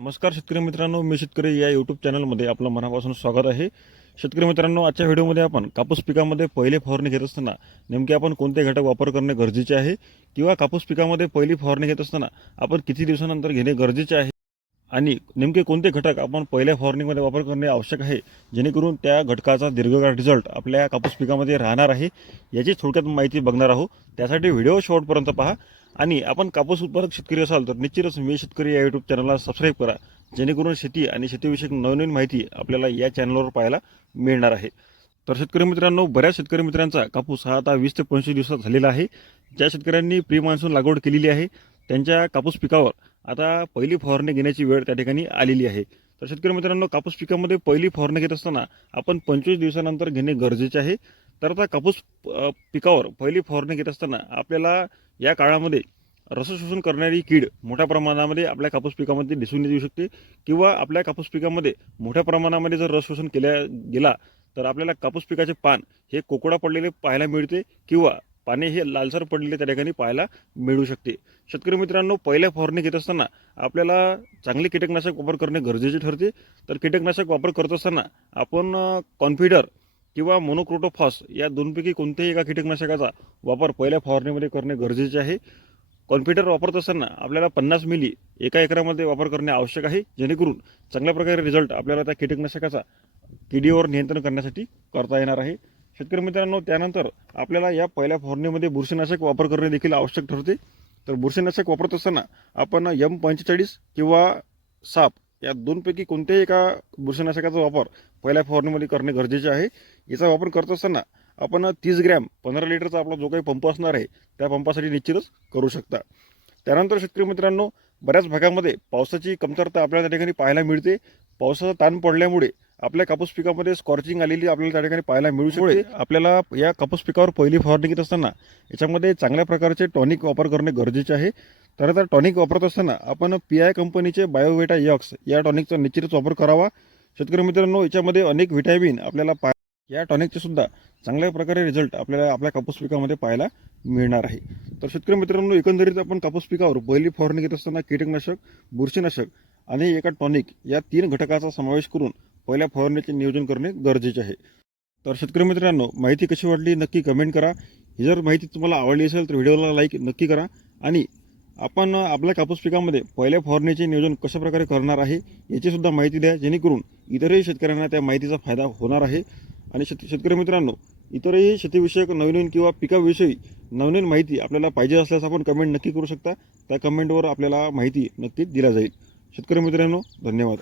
नमस्कार शेतकरी मित्रांनो मी शेतकरी या यूट्यूब चॅनलमध्ये आपलं मनापासून स्वागत आहे. शेतकरी मित्रांनो आजच्या व्हिडिओमध्ये आपण कापूस पिकामध्ये पहिले फवारणी घेत असताना नेमके आपण कोणते घटक वापर करणे गरजेचे आहे? किंवा कापूस पिकामध्ये पहिली फवारणी घेत असताना आपण किती दिवसानंतर घेणे गरजेचे आहे? आणि नेमके कोणते घटक आपण पहिल्या फवारणीमध्ये वापर करणे आवश्यक आहे? जेणेकरून त्या घटकाचा दीर्घकाळ रिझल्ट आपल्या कापूस पिकामध्ये राहणार आहे याची थोडक्यात माहिती बघणार आहोत. त्यासाठी व्हिडिओ शेवटपर्यंत पहा. आणि आपण कापूस उत्पादक शेतकरी असाल तर निश्चितच मी शेतकरी या यूट्यूब चॅनलला सबस्क्राईब करा. जेणेकरून शेती आणि शेतीविषयक नवनवीन माहिती आपल्याला या चॅनलवर पाहायला मिळणार आहे. तर शेतकरी मित्रांनो बऱ्याच शेतकरी मित्रांचा कापूस हा आता वीस ते पंचवीस दिवसात झालेला आहे. ज्या शेतकऱ्यांनी प्री मान्सून लागवड केलेली आहे त्यांच्या कापूस पिकावर आता पहिली फवारणी घेण्याची वेळ त्या ठिकाणी आलेली आहे. तर शेतकरी मित्रांनो कापूस पिकामध्ये पहिली फवारणी घेत असताना आपण पंचवीस दिवसानंतर घेणे गरजेचे आहे. तर आता कापूस पिकावर पहिली फवारणी घेत असताना आपल्याला या काळामध्ये रसशोषण करणारी कीड मोठ्या प्रमाणामध्ये आपल्या कापूस पिकामध्ये दिसून येऊ शकते किंवा आपल्या कापूस पिकामध्ये मोठ्या प्रमाणामध्ये जर रस शोषण केल्या गेला तर आपल्याला कापूस पिकाचे पान हे कोकडा पडलेले पाहायला मिळते किंवा पाने हे लालसर पडलेले त्या ठिकाणी पाहायला मिळू शकते. शेतकरी मित्रांनो पहिल्या फवारणी घेत असताना आपल्याला चांगले कीटकनाशक वापर करणे गरजेचे ठरते. तर कीटकनाशक वापर करत असताना आपण कॉन्फिडर किंवा मोनोक्रोटोफॉस या दोनपैकी कोणत्याही एका कीटकनाशकाचा वापर पहिल्या फवारणीमध्ये करणे गरजेचे आहे. कॉन्फिडर वापरत असताना आपल्याला पन्नास मिली एका एकरामध्ये वापर करणे आवश्यक आहे. जेणेकरून चांगल्या प्रकारे रिझल्ट आपल्याला त्या कीटकनाशकाचा किडीवर नियंत्रण करण्यासाठी करता येणार आहे. शेतकरी मित्रांनो त्यानंतर आपल्याला या पहिल्या फवारणीमध्ये बुरशीनाशक वापर करणे देखील आवश्यक ठरते. तर बुरशीनाशक वापरत असताना आपण यम पंचेचाळीस किंवा साप या दोनपैकी कोणत्याही एका बुरशीनाशकाचा वापर पहिल्या फवारणीमध्ये करणे गरजेचे आहे. याचा वापर करत असताना आपण तीस ग्रॅम पंधरा लिटरचा आपला जो काही पंप असणार आहे त्या पंपासाठी निश्चितच करू शकता. त्यानंतर शेतकरी मित्रांनो बऱ्याच भागामध्ये पावसाची कमतरता आपल्याला त्या ठिकाणी पाहायला मिळते. पावसाचा ताण पडल्यामुळे आपल्या कापूस पिकामध्ये स्कॉर्चिंग आलेली आपल्याला त्या ठिकाणी पाहायला मिळू शकते. आपल्याला या कापूस पिकावर पहिली फवारणी घेत असताना याच्यामध्ये चांगल्या प्रकारचे टॉनिक वापर करणे गरजेचे आहे. तर आता टॉनिक वापरत असताना आपण पी आय कंपनीचे बायोवेटा यक्स या टॉनिकचा निश्चितच वापर करावा. शेतकरी मित्रांनो याच्यामध्ये अनेक व्हिटॅमिन आपल्याला पा या टॉनिकचे सुद्धा चांगल्या प्रकारे रिझल्ट आपल्याला आपल्या कापूस पिकामध्ये पाहायला मिळणार आहे. तर शेतकरी मित्रांनो एकंदरीत आपण कापूस पिकावर पहिली फवारणी घेत असताना कीटकनाशक बुरशीनाशक आणि एका टॉनिक या तीन घटकाचा समावेश करून पहिल्या फवारणीचे नियोजन करणे गरजेचे आहे. तर शेतकरी मित्रांनो माहिती कशी वाटली नक्की कमेंट करा. ही जर माहिती तुम्हाला आवडली असेल तर व्हिडिओला लाईक नक्की करा. आणि आपण आपल्या कापूस पिकामध्ये पहिल्या फवारणीचे नियोजन कशा प्रकारे करणार आहे याचीसुद्धा माहिती द्या. जेणेकरून इतरही शेतकऱ्यांना त्या माहितीचा फायदा होणार आहे. आणि शेत शेतकरी मित्रांनो इतरही शेतीविषयक नवनवीन किंवा पिकाविषयी नवनवीन माहिती आपल्याला पाहिजे असल्यास आपण कमेंट नक्की करू शकता. त्या कमेंटवर आपल्याला माहिती नक्की दिली जाईल. शेतकरी मित्रांनो धन्यवाद.